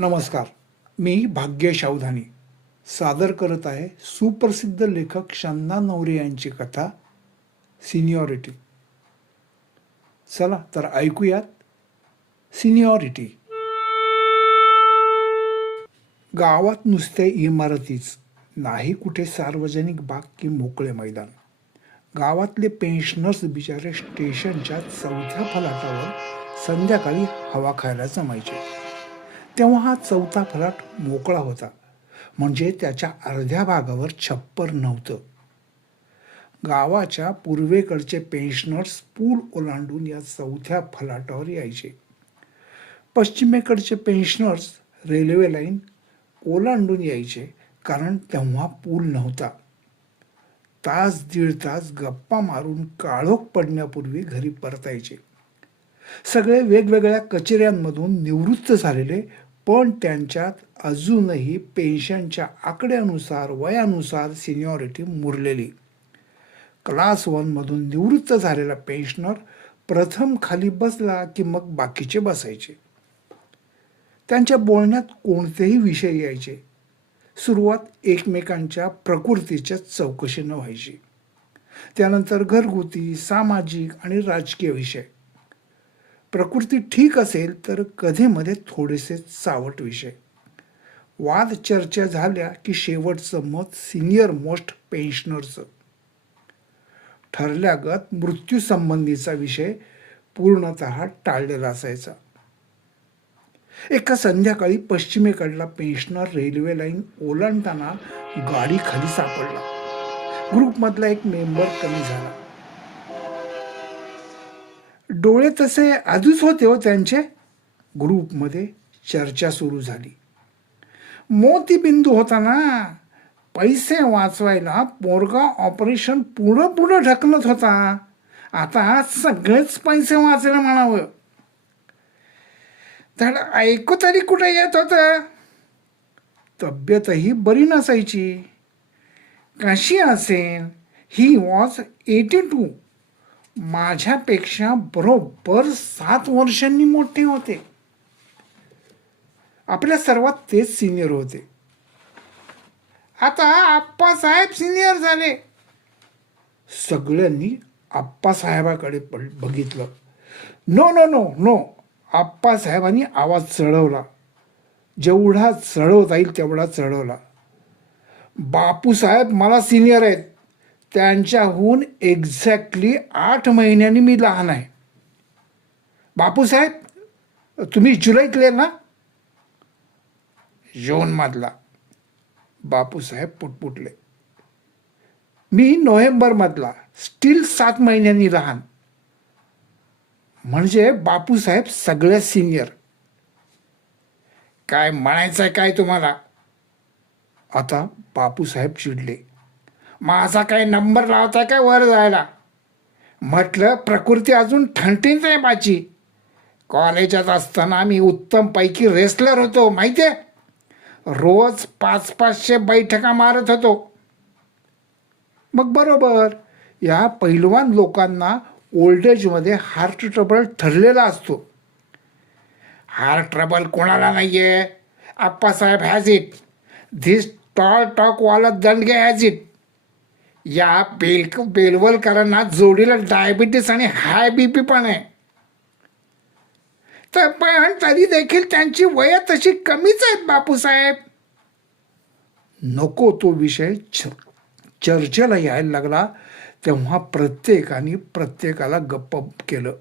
नमस्कार. मी भाग्येश अवधानी सादर करत आहे सुप्रसिद्ध लेखक शन्ना नवरे यांची कथा सिनियॉरिटी. चला तर ऐकूयात. सिनियॉरिटी. गावात नुसते इमारतीच नाही, कुठे सार्वजनिक बाग की मोकळे मैदान. गावातले पेन्शनर्स बिचारे स्टेशनच्या चौथ्या फलाटावर संध्याकाळी हवा खायला जमायचे. तेव्हा हा चौथा फलाट मोकळा होता, म्हणजे त्याच्या अर्ध्या भागावर छप्पर नव्हतं. गावाच्या पूर्वेकडचे पेन्शनर्स पूल ओलांडून या चौथ्या फलाटावर यायचे. पश्चिमेकडचे पेन्शनर्स रेल्वे लाईन ओलांडून यायचे, कारण तेव्हा पूल नव्हता. तास दीड तास गप्पा मारून काळोख पडण्यापूर्वी घरी परतायचे. सगळे वेगवेगळ्या कचेऱ्यांमधून निवृत्त झालेले, पण त्यांच्यात अजूनही पेन्शनच्या आकड्यानुसार वयानुसार सिनियॉरिटी मुरलेली. क्लास 1मधून निवृत्त झालेला पेन्शनर प्रथम खाली बसला की मग बाकीचे बसायचे. त्यांच्या बोलण्यात कोणतेही विषय यायचे. सुरुवात एकमेकांच्या प्रकृतीच्या चौकशीनं व्हायची. त्यानंतर घरगुती, सामाजिक आणि राजकीय विषय. प्रकृती ठीक असेल तर कधीमध्ये थोडेसे चावट विषय. वाद चर्चा झाल्या की शेवटचं मत सिनियर मोस्ट पेन्शनरचं. ठरल्यागत मृत्यूसंबंधीचा विषय पूर्णतः टाळलेला असायचा. एका संध्याकाळी पश्चिमेकडला पेन्शनर रेल्वे लाईन ओलांडताना गाडी खाली सापडला. ग्रुपमधला एक मेंबर कमी झाला. डोळे तसे आजूच होते हो त्यांचे. ग्रुपमध्ये चर्चा सुरू झाली. मोतीबिंदू होता ना, पैसे वाचवायला पोरगा ऑपरेशन पुढं ढकलत होता. आता सगळेच पैसे वाचले म्हणावं. धड ऐकू तरी कुठे येत होतं. तब्येतही बरी नसायची. कशी असेल, ही वॉज 82. माझ्यापेक्षा बरोबर 7 वर्षांनी मोठे होते. आपल्या सर्वात तेच सिनियर होते. आता आप्पासाहेब सिनियर झाले. सगळ्यांनी आप्पासाहेबाकडे बघितलं. No no no no. आप्पासाहेबांनी आवाज चढवला. जेवढा चढवता येईल तेवढा चढवला. बापूसाहेब मला सिनियर आहेत. त्यांच्याहून एक्झॅक्टली 8 महिन्यांनी मी लहान आहे. बापूसाहेब, तुम्ही जुलैतले ना? जूनमधला. बापूसाहेब पुटपुटले. मी नोव्हेंबरमधला. स्टील 7 महिन्यांनी लहान. म्हणजे बापूसाहेब सगळ्यात सिनियर. काय म्हणायचंय काय तुम्हाला? आता बापूसाहेब चिडले. माझा काय नंबर लावताय काय वर जायला? म्हटलं प्रकृती अजून ठणठणीत आहे माझी. कॉलेजात असताना मी उत्तमपैकी रेसलर होतो माहिती आहे. रोज 500-500 बैठका मारत होतो. मग बरोबर, या पैलवान लोकांना ओल्ड एजमध्ये हार्ट ट्रबल ठरलेला असतो. हार्ट ट्रबल कोणाला नाही आहे? Appasaheb has it. This tall टॉकवाला दंडगे हॅज इट. या बेलवलकरांना जोडीला डायबिटीस आणि हाय BP पण आहे. तर पण तरी देखील त्यांची वय तशी कमीच आहेत बापूसाहेब. नको तो विषय चर्चेला यायला लागला तेव्हा प्रत्येकाने प्रत्येकाला गप्प केलं.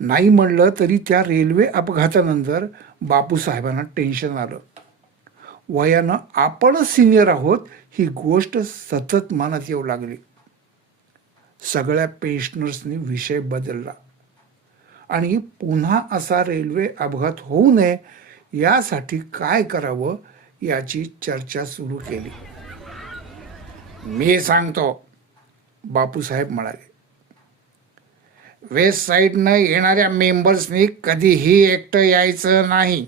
नाही म्हणलं तरी त्या रेल्वे अपघातानंतर बापूसाहेबांना टेन्शन आलं. वयानं आपणच सिनियर आहोत ही गोष्ट सतत मनात येऊ लागली. सगळ्या पेन्शनर्सनी विषय बदलला आणि पुन्हा असा रेल्वे अपघात होऊ नये यासाठी काय करावं याची चर्चा सुरू केली. मी सांगतो, बापूसाहेब म्हणाले. वेस्ट साईडनं येणाऱ्या मेंबर्सनी कधीही एकटं यायचं नाही.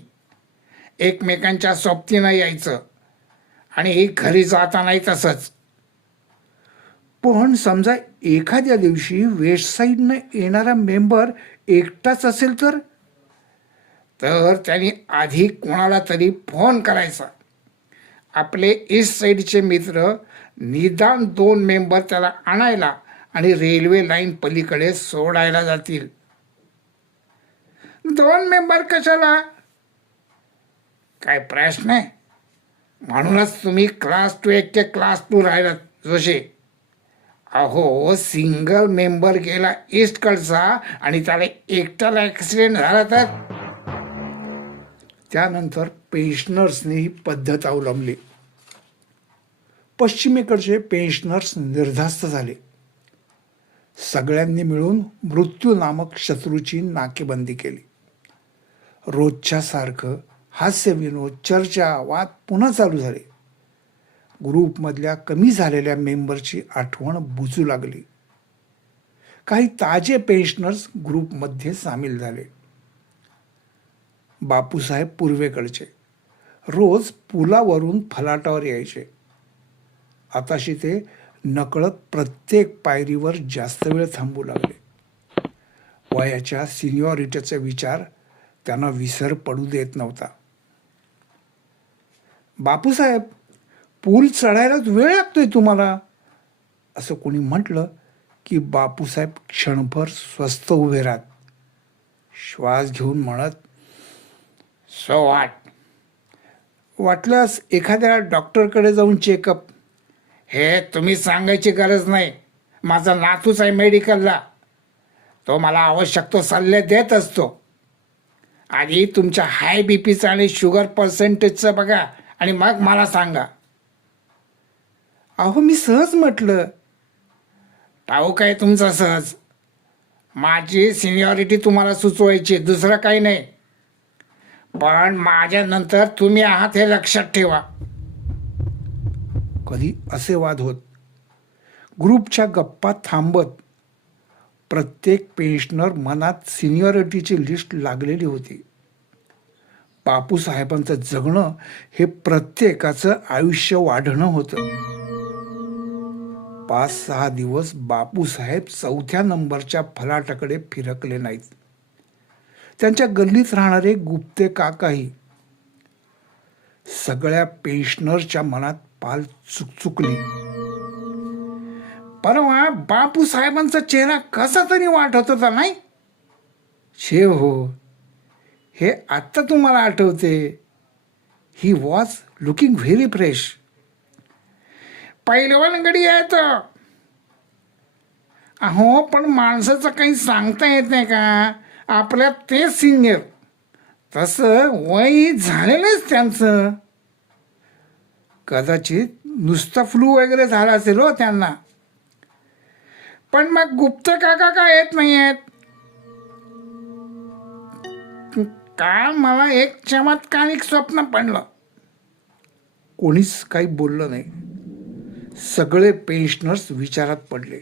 एकमेकांच्या सोबतीनं यायचं आणि घरी जातानाही तसंच. पण समजा एखाद्या दिवशी वेस्ट साईडनं येणारा मेंबर एकटाच असेल तर तर त्यांनी आधी कोणाला तरी फोन करायचा. आपले ईस्ट साईडचे मित्र निदान 2 मेंबर त्याला आणायला आणि रेल्वे लाईन पलीकडे सोडायला जातील. 2 मेंबर कशाला? काय प्रश्न आहे? म्हणूनच तुम्ही क्लास 2 एक क्लास 2 राहिलात जोशी. अहो, सिंगल मेंबर गेला ईस्टकडचा आणि त्याला एकट्याला ॲक्सिडेंट झाला तर. त्यानंतर पेन्शनर्सने ही पद्धत अवलंबली. पश्चिमेकडचे पेन्शनर्स निर्धास्त झाले. सगळ्यांनी मिळून मृत्यू नामक शत्रूची नाकेबंदी केली. रोजच्या सारखं हास्यविनोद, चर्चा, वाद पुन्हा चालू झाले. ग्रुपमधल्या कमी झालेल्या मेंबरची आठवण बुजू लागली. काही ताजे पेन्शनर्स ग्रुपमध्ये सामील झाले. बापूसाहेब पूर्वेकडचे रोज पुलावरून फलाटावर यायचे. आताशी ते नकळत प्रत्येक पायरीवर जास्त वेळ थांबू लागले. वयाच्या सिनियॉरिटीचा विचार त्यांना विसर पडू देत नव्हता. बापूसाहेब, पूल चढायलाच वेळ लागतोय तुम्हाला, असं कोणी म्हटलं की बापूसाहेब क्षणभर स्वस्थ उभे राहत. श्वास घेऊन म्हणत, सो वाटल्यास एखाद्या डॉक्टरकडे जाऊन चेकअप. हे तुम्ही सांगायची गरज नाही. माझा नातूच आहे मेडिकलला. तो मला आवश्यक तो सल्ले देत असतो. आधी तुमच्या हाय बीपीचं आणि शुगर पर्सेंटेजचं बघा आणि मग मला सांगा. अहो, मी सहज म्हटलं. ठाऊक आहे तुमचा सहज. माझी सिनियॉरिटी तुम्हाला सुचवायची, दुसरं काही नाही. पण माझ्यानंतर तुम्ही आहात हे लक्षात ठेवा. कधी असे वाद होत. ग्रुपच्या गप्पा थांबत. प्रत्येक पेन्शनर मनात सिनियरिटीची लिस्ट लागलेली होती. बापूसाहेबांचं जगणं हे प्रत्येकाचं आयुष्य वाढणं होतं. 5-6 दिवस बापूसाहेब 4थ्या नंबरच्या फलाटाकडे फिरकले नाहीत. त्यांच्या गल्लीत राहणारे गुप्ते काकाही. सगळ्या पेन्शनरच्या मनात पाल चुकचुकली. परवा बापूसाहेबांचा चेहरा कसा तरी वाटत होता नाही? छे हो, हे आत्ता तुम्हाला आठवते. He was looking very fresh. पहिलवान गडी आहे तो. अहो, पण माणसाचं काही सांगता येत नाही का? आपल्यात ते सिनियर. तसं वय झालेलंच त्यांचं. कदाचित नुसता फ्लू वगैरे झाला असेल हो त्यांना. पण मग गुप्त काका का येत नाही आहेत? काल मला एक चमत्कारिक स्वप्न पडलं. कोणीच काही बोललं नाही. सगळे पेन्शनर्स विचारात पडले.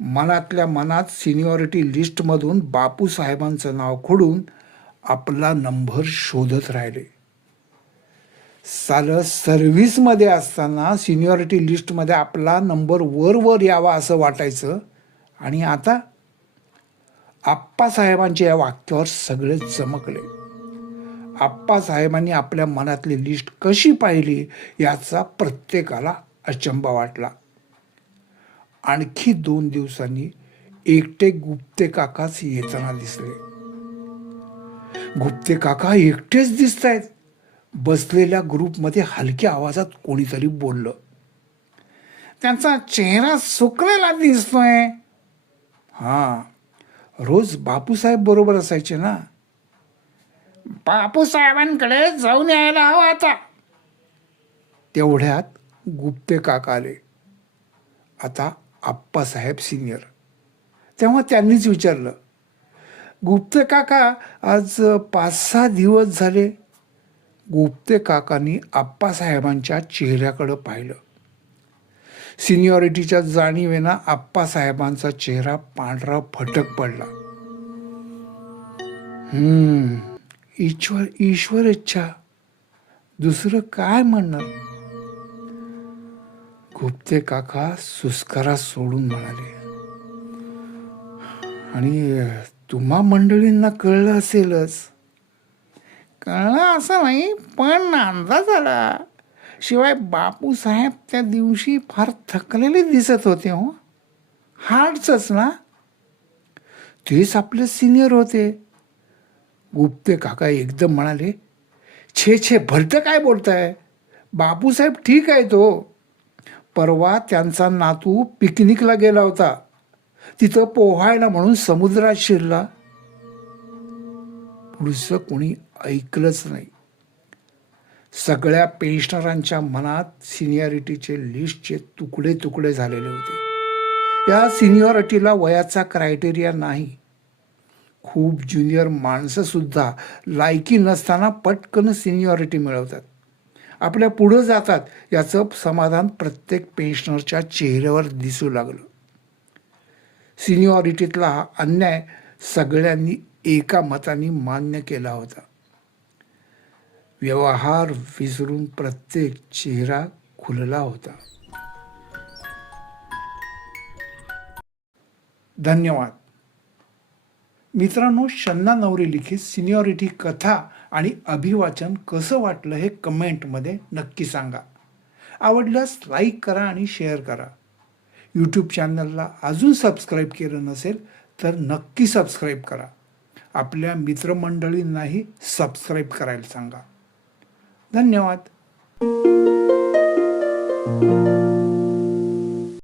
मनातल्या मनात सिनियॉरिटी लिस्टमधून बापूसाहेबांचं नाव खोडून आपला नंबर शोधत राहिले. सालं सर्व्हिसमध्ये असताना सिनियॉरिटी लिस्टमध्ये आपला नंबर वर यावा असं वाटायचं. आणि आता आप्पासाहेबांच्या या वाक्यावर सगळे चमकले. आप्पासाहेबांनी आपल्या मनातली लिस्ट कशी पाहिली याचा प्रत्येकाला अचंबा वाटला. आणखी 2 दिवसांनी एकटे गुप्ते काकाच येताना दिसले. गुप्ते काका एकटेच दिसत आहेत. बसलेल्या ग्रुपमध्ये हलक्या आवाजात कोणीतरी बोललं. त्यांचा चेहरा सुकलेला दिसतोय. हां, रोज बापूसाहेब बरोबर असायचे ना. बापूसाहेबांकडे जाऊन यायला हवं आता. तेवढ्यात गुप्ते काका आले. आता आप्पासाहेब सिनियर. तेव्हा त्यांनीच विचारलं, गुप्ते काका, आज 5-6 दिवस झाले. गुप्ते काकांनी आप्पासाहेबांच्या चेहऱ्याकडं पाहिलं. सिनियॉरिटीच्या जाणीवेनं आप्पासाहेबांचा चेहरा पांढरा फटक पडला. ईश्वर इच्छा, दुसरं काय म्हणणार? गुप्ते काका सुस्कारा सोडून म्हणाले, आणि तुम्हा मंडळींना कळलं असेलच. कळलं असं नाही, पण अंदाज आला. शिवाय बापूसाहेब त्या दिवशी फार थकलेले दिसत होते हो. हार्टच ना. तेच आपले सिनियर होते. गुप्ते काका एकदम म्हणाले, छे छे भलतं काय बोलताय, बापूसाहेब ठीक आहे तो. परवा त्यांचा नातू पिकनिकला गेला होता, तिथं पोहायला म्हणून समुद्रात शिरला. पुढचं कोणी ऐकलंच नाही. सगळ्या पेन्शनरांच्या मनात सिनियरिटीचे लिस्टचे तुकडे तुकडे झालेले होते. या सिनियरिटीला वयाचा क्रायटेरिया नाही. खूप ज्युनियर माणसंसुद्धा लायकी नसताना पटकन सिनियरिटी मिळवतात, आपल्या पुढं जातात. याचं समाधान प्रत्येक पेन्शनरच्या चेहऱ्यावर दिसू लागलं. सिनियरिटीतला हा अन्याय सगळ्यांनी एका मताने मान्य केला होता. व्यवहार विसरून प्रत्येक चेहरा खुलला होता. धन्यवाद मित्रांनो. शन्ना नवरे लिखित सिनियरिटी कथा आणि अभिवाचन कसं वाटलं हे कमेंटमध्ये नक्की सांगा. आवडल्यास लाईक करा आणि शेअर करा. यूट्यूब चॅनलला अजून सबस्क्राईब केलं नसेल तर नक्की सबस्क्राईब करा. आपल्या मित्रमंडळींनाही सबस्क्राईब करायला सांगा. धन्यवाद.